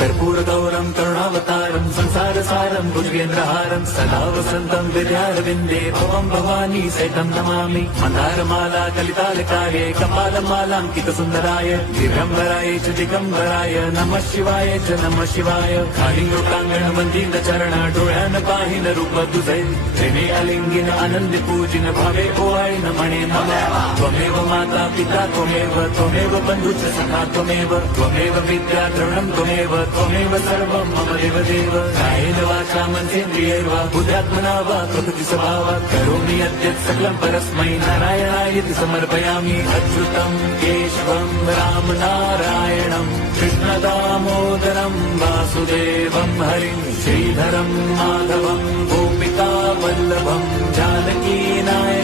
कर्पूरगौरं करुणावतारं संसारसारं भुजगेन्द्रहारं सदा वसन्तं विद्यारविन्दे भवं भवानी सहितं नमामि मन्दारमाला कलितालकाये कपालमालाङ्कितसुन्दराय दिगम्बराय च दिगम्बराय नमः शिवाय च नमः शिवाय कालिंगोकांगण मंदिर चरण डोळ्यान पाहिन रूप तुझे प्रेमे अलिंगिन आनंद पूजिन भावे ओवाळीन म्हणे मला त्वमेव माता पिता त्वमेव बंधुच सखा त्वमेव विद्या द्रवणं त्वमेव सर्वं मम देव कायेन वाचा मनसेन्द्रियैर्वा बुद्ध्यात्मना वा प्रकृति स्वभावात् करोमि यद्यत् सकलं परस्मै नारायणायति समर्पयामि अच्युतं केशवं राम नारायणं कृष्णदामोदरं वासुदेवं हरिं श्रीधरं माधवं गोपिका वल्लभं जानकी नायकं